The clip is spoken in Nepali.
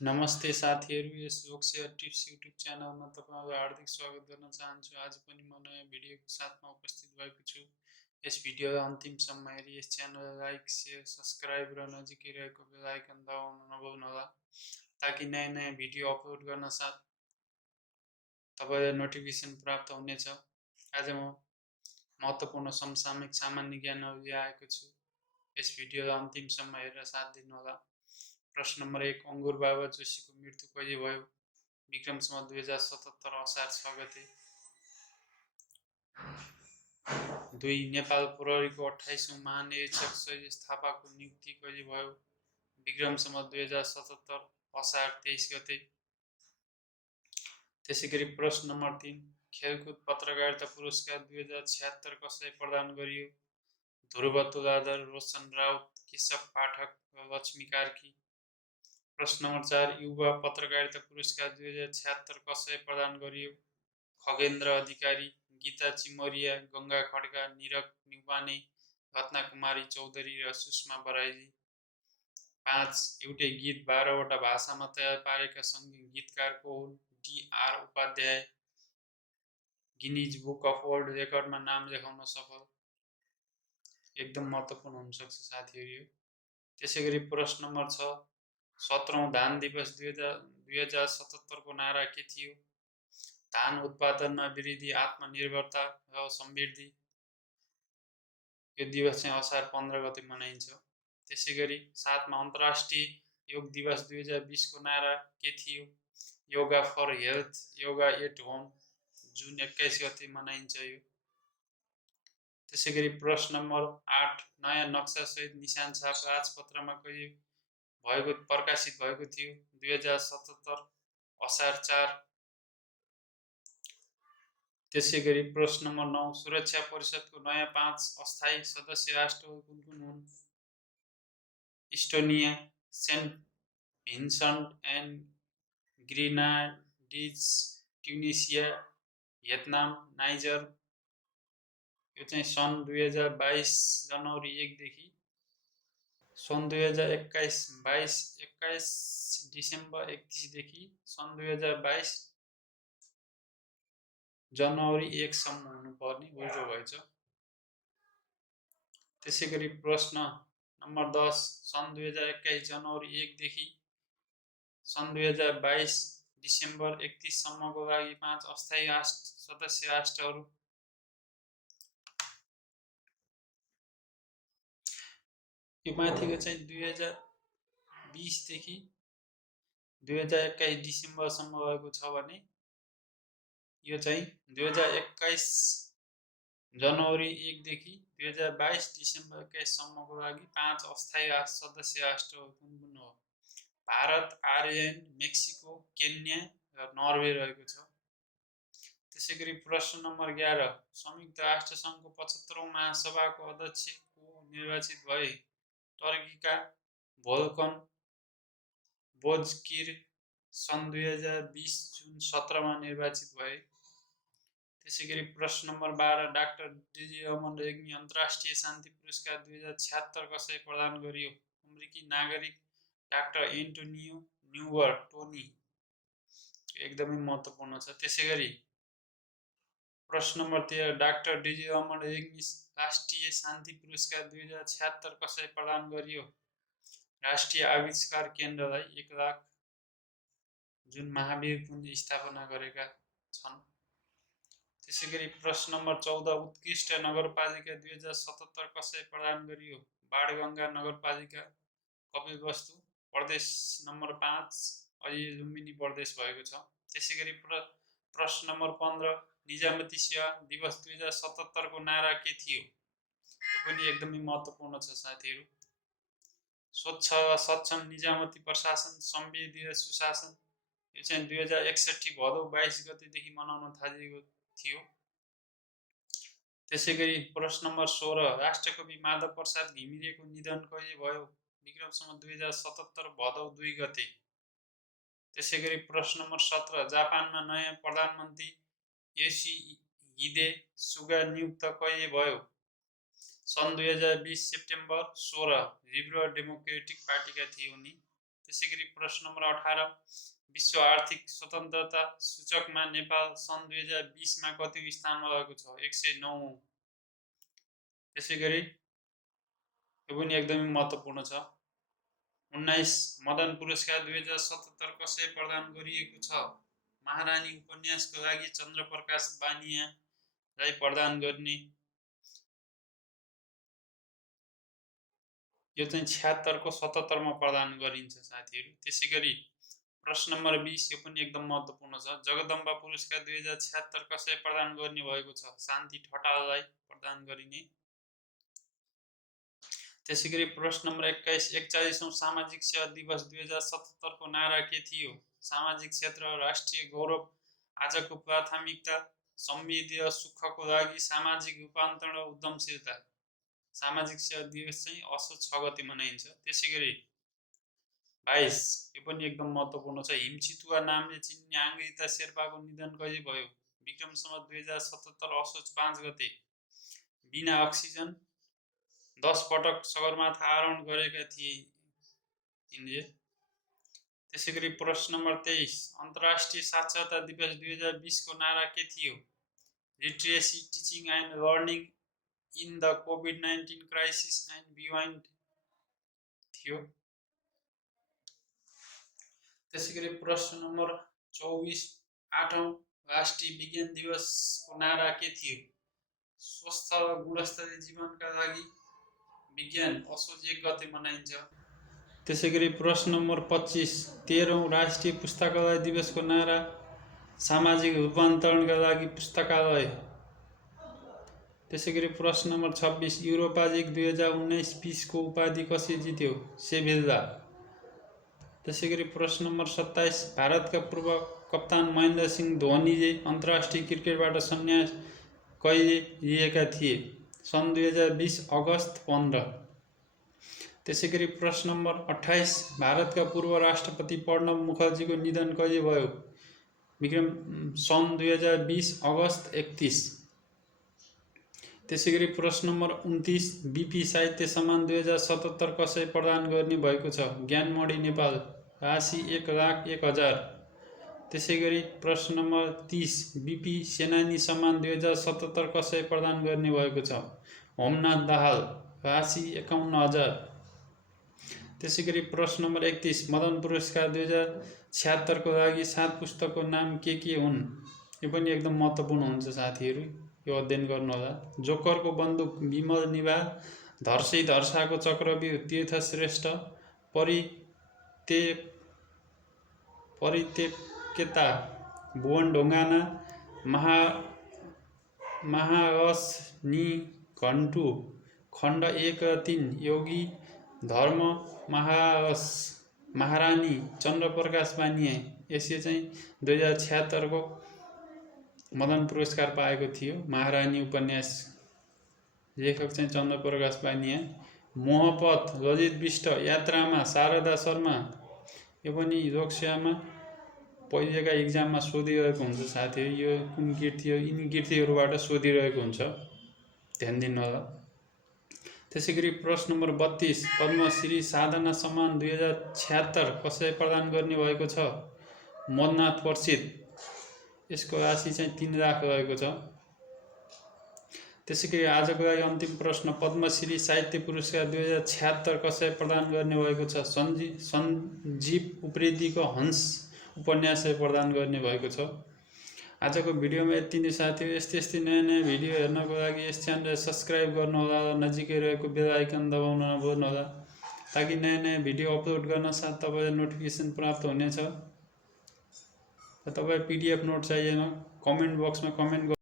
नमस्ते साथीहरू, यस लोकसेवा टिप्स युट्युब च्यानलमा तपाईँलाई हार्दिक स्वागत गर्न चाहन्छु। आज पनि म नयाँ भिडियोको साथमा उपस्थित भएको छु। यस भिडियोलाई अन्तिमसम्म हेरी यस च्यानललाई लाइक, सेयर, सब्सक्राइब र नजिकै रहेको बेल आइकन दबाउन नभुल्नुहोला, ताकि नयाँ नयाँ भिडियो अपलोड गर्न साथ तपाईँलाई नोटिफिकेसन प्राप्त हुनेछ। आज म महत्त्वपूर्ण समसामयिक सामान्य ज्ञानहरू लिएर आएको छु। यस भिडियोलाई अन्तिमसम्म हेरेर साथ दिनुहोला। प्रश्न नम्बर 1, अङ्गुर बाबा जोशीको मृत्यु कहिले भयो? विक्रम सम्वत 2077 असार 6 गते। 2, नेपाल प्रहरीको 28औं महानिरीक्षक शैलेश थापाको नियुक्ति कहिले भयो? विक्रम सम्वत 2077 असार 23 गते। त्यसैगरी प्रश्न नम्बर 3, खेलकुद पत्रकारिता पुरस्कार 2076 कसलाई प्रदान गरियो? ध्रुव तुलाधर, रोशन राउत, केशव पाठक र लक्ष्मी कार्की। प्रश्न नम्बर 4, युवा पत्रकारिता पुरस्कार 2076 कसलाई प्रदान गरियो? खगेन्द्र अधिकारी, गीता चिमरिया, गङ्गा खड्का, निरक न्युपाने, रत्नकुमारी चौधरी र सुषमा बराइली। 5, एउटै गीत 12वटा भाषामा तयार पारेका सङ्गीत गीतकार को हुन्? D.R. Upadhyay. Guinness book of world रेकर्डमा नाम लेखाउन सफल। एकदम महत्त्वपूर्ण हुनसक्छ साथीहरू यो। त्यसैगरी प्रश्न नम्बर 6, 17औं धान दिवस 2077 को नारा के थियो? धान उत्पादनमा वृद्धि, आत्मनिर्भरता र समृद्धि। यो दिवस चाहिँ असार 15 गते मनाइन्छ। त्यसैगरी 7 मा अन्तर्राष्ट्रिय योग दिवस 2020 को नारा के थियो? Yoga for health, yoga at home, June 21 गते मनाइन्छ यो। त्यसैगरी प्रश्न नम्बर 8, नयाँ नक्सा सहित निशान छाप राजपत्रमा कहिले प्रकाशित भएको थियो? 2077 असार 4। त्यसैगरी प्रश्न नम्बर 9, सुरक्षा परिषदको नयाँ 5 अस्थायी सदस्य राष्ट्रहरू कुन कुन हुन्? Estonia, Saint Vincent and Grenadines, Tunisia, Vietnam, Niger. यो चाहिँ सन् 2022 जनवरी 1 देखि सन् 2021 डिसेम्बर 31 देखि सन् 2022 जनवरी 1 सम्म हुनुपर्ने उल्टो भएछ। त्यसैगरी प्रश्न नम्बर 10, सन् 2021 जनवरी 1 देखि सन् 2022 डिसेम्बर 31 सम्मको लागि 5 अस्थायी सदस्य राष्ट्रहरू। यो माथिको चाहिँ 2020 देखि 2021 डिसेम्बरसम्म रहेको छ भने यो चाहिँ 2021 जनवरी 1 देखि 2022 डिसेम्बर 21 सम्मको लागि 5 अस्थायी सदस्य राष्ट्रहरू कुन कुन हो? भारत, आर्यल्यान्ड, मेक्सिको, केन्या र नर्वे रहेको छ। त्यसैगरी प्रश्न नम्बर 11, संयुक्त राष्ट्रसङ्घको 75औं महासभाको अध्यक्ष को निर्वाचित भए? टर्कीका भोल्कन बोजकिर सन् 2020 जुन 17 मा निर्वाचित भए। त्यसैगरी प्रश्न number 12, doctor Daisy Raman Regmi अन्तर्राष्ट्रिय शान्ति पुरस्कार 2076 कसलाई प्रदान गरियो? अमेरिकी नागरिक डाक्टर एन्टोनियो न्युवर टोनी। एकदमै महत्त्वपूर्ण छ। त्यसैगरी प्रश्न number 13, doctor Daisy Raman Regmi राष्ट्रिय शान्ति पुरस्कार 2076 कसलाई प्रदान गरियो? राष्ट्रिय आविष्कार केन्द्रलाई 1 लाख, जुन महावीर पुञ्ज स्थापना गरेका छन्। त्यसैगरी प्रश्न नम्बर 14, उत्कृष्ट नगरपालिका 2077 कसलाई प्रदान गरियो? बाणगङ्गा नगरपालिका, कपिलवस्तु, प्रदेश नम्बर 5 अहिले लुम्बिनी प्रदेश भएको छ। त्यसैगरी प्रश्न नम्बर 15, निजामती सेवा दिवस 2077 को नारा के थियो? यो पनि एकदमै महत्त्वपूर्ण छ साथीहरू। स्वच्छ वा सक्षम निजामती प्रशासन, समृद्धि र सुशासन। यो चाहिँ 2061 भदौ 22 गतेदेखि मनाउन थालिएको थियो। त्यसैगरी प्रश्न नम्बर 16, राष्ट्रकवि माधव प्रसाद घिमिरेको निधन कहिले भयो? विक्रम सम्वत 2077 भदौ 2 गते। त्यसैगरी प्रश्न नम्बर 17, जापानमा नयाँ प्रधानमन्त्री योसिहिदे सुगा नियुक्त कहिले भयो? सन् 2020 सेप्टेम्बर 16, लिबरल डेमोक्रेटिक पार्टीका थिए उनी। त्यसैगरी प्रश्न नम्बर 18 विश्व आर्थिक स्वतन्त्रता सूचकमा नेपाल सन् 2020 मा कति स्थानमा रहेको छ? 109। त्यसैगरी यो पनि एकदमै महत्त्वपूर्ण छ। 19 मदन पुरस्कार 2077 कसै प्रदान गरिएको छ? महारानी उपन्यासको लागि चन्द्रप्रकाश बानियालाई प्रदान गर्ने। यो चाहिँ 76 को 77 मा प्रदान गरिन्छ साथीहरू। त्यसैगरी प्रश्न नम्बर 20 यो पनि एकदम महत्त्वपूर्ण छ। जगदम्बा पुरस्कार 2076 कसै प्रदान गर्ने भएको छ? शान्ति ठटाललाई प्रदान गरिने। त्यसैगरी प्रश्न नम्बर 21 41औं सामाजिक सेवा दिवस 2077 को नारा के थियो? सामाजिक क्षेत्र राष्ट्रिय गौरव, आजको प्राथमिकता संवेदीय सुखको लागि सामाजिक रूपान्तरण र उद्यमशीलता। सामाजिक सेवा दिवस चाहिँ असोज 6 गते मनाइन्छ। त्यसैगरी 22 यो पनि एकदम महत्त्वपूर्ण छ। हिमचितुवा नामले चिनिने आङ्ग्रिता शेर्पाको निधन कहिले भयो? विक्रम सम्वत 2077 असोज 5 गते। बिना अक्सिजन 10 पटक सगरमाथा आरोहण गरेका थिए यिनले। त्यसैगरी प्रश्न नम्बर 23 अन्तर्राष्ट्रिय साक्षरता दिवस 2020 को नारा के थियो? Literacy teaching and learning in the COVID-19 crisis and beyond थियो। त्यसैगरी प्रश्न नम्बर 24 8औं राष्ट्रिय विज्ञान दिवसको नारा के थियो? स्वस्थ र गुणस्तरीय जीवनका लागि विज्ञान असोज 1 गते मनाइन्छ। त्यसैगरी प्रश्न नम्बर 25 13औं राष्ट्रिय पुस्तकालय दिवसको नारा सामाजिक रूपान्तरणका लागि पुस्तकालय। त्यसैगरी प्रश्न नम्बर 26 युरोपा लिग 2019-20 को उपाधि कसले जित्यो? सेभिल्ला। त्यसैगरी प्रश्न नम्बर 27 भारतका पूर्व कप्तान महेन्द्र सिंह धोनीले अन्तर्राष्ट्रिय क्रिकेटबाट सन्यास कहिले लिएका थिए? सन् 2020 अगस्त 15। त्यसैगरी प्रश्न नम्बर 28 भारतका पूर्व राष्ट्रपति प्रणब मुखर्जीको निधन कहिले भयो? सन् 2020 अगस्त 31। त्यसैगरी प्रश्न नम्बर 29 बीपी साहित्य सम्मान 2077 कसै प्रदान गर्ने भएको छ? ज्ञानमणि नेपाल, राशि 1,01,000। त्यसैगरी प्रश्न नम्बर 30 बीपी सेनानी सम्मान 2077 कसै प्रदान गर्ने भएको छ? होमनाथ दाहाल, राशि 51,000। त्यसैगरी प्रश्न नम्बर 31 मदन पुरस्कार 2076 को लागि 7 पुस्तकको नाम के हुन्? यो पनि एकदम महत्त्वपूर्ण हुन्छ साथीहरू, यो अध्ययन गर्नुहोला। जोकरको बन्दुक विमल निभा, धर्सै धर्साको चक्रव्यूह तीर्थश्रेष्ठ, परित्यक्ता भुवन ढुङ्गाना, महारसनिघण्टु खण्ड 1 र 3, योगी धर्म महारानी चन्द्रप्रकाश बानिया। यसले चाहिँ 2076 को मदन पुरस्कार पाएको थियो। महारानी उपन्यास लेखक चाहिँ चन्द्रप्रकाश बानिया। मोहपथ ललित विष्ट, यात्रामा शारदा शर्मा। यो पनि लोकसेवामा पहिलेका इक्जाममा सोधिरहेको हुन्छ साथीहरू। यो कुन कृति हो? यिनी कृतिहरूबाट सोधिरहेको हुन्छ, ध्यान दिनु होला। त्यसैगरी प्रश्न नम्बर 32 पद्मश्री साधना सम्मान 2076 कसैलाई प्रदान गर्ने भएको छ? मदनाथ प्रसिद्ध। यसको राशि चाहिँ 3 लाख रहेको छ। त्यसैगरी आजको लागि अन्तिम प्रश्न पद्मश्री साहित्य पुरस्कार 2076 कसैलाई प्रदान गर्ने भएको छ? सञ्जीव उप्रेतीको हंस उपन्यासलाई प्रदान गर्ने भएको छ। आजको भिडियोमा यति नै साथीहरू। यस्तै नयाँ भिडियो हेर्नको लागि यस च्यानललाई सब्स्क्राइब गर्नुहोला र नजिकै रहेको बेल आइकन दबाउन नभुल्नुहोला, ताकि नयाँ भिडियो अपलोड गर्न साथ तपाईँलाई नोटिफिकेसन प्राप्त हुनेछ। तपाईँ PDF नोट चाहिएन, कमेन्ट बक्समा कमेन्ट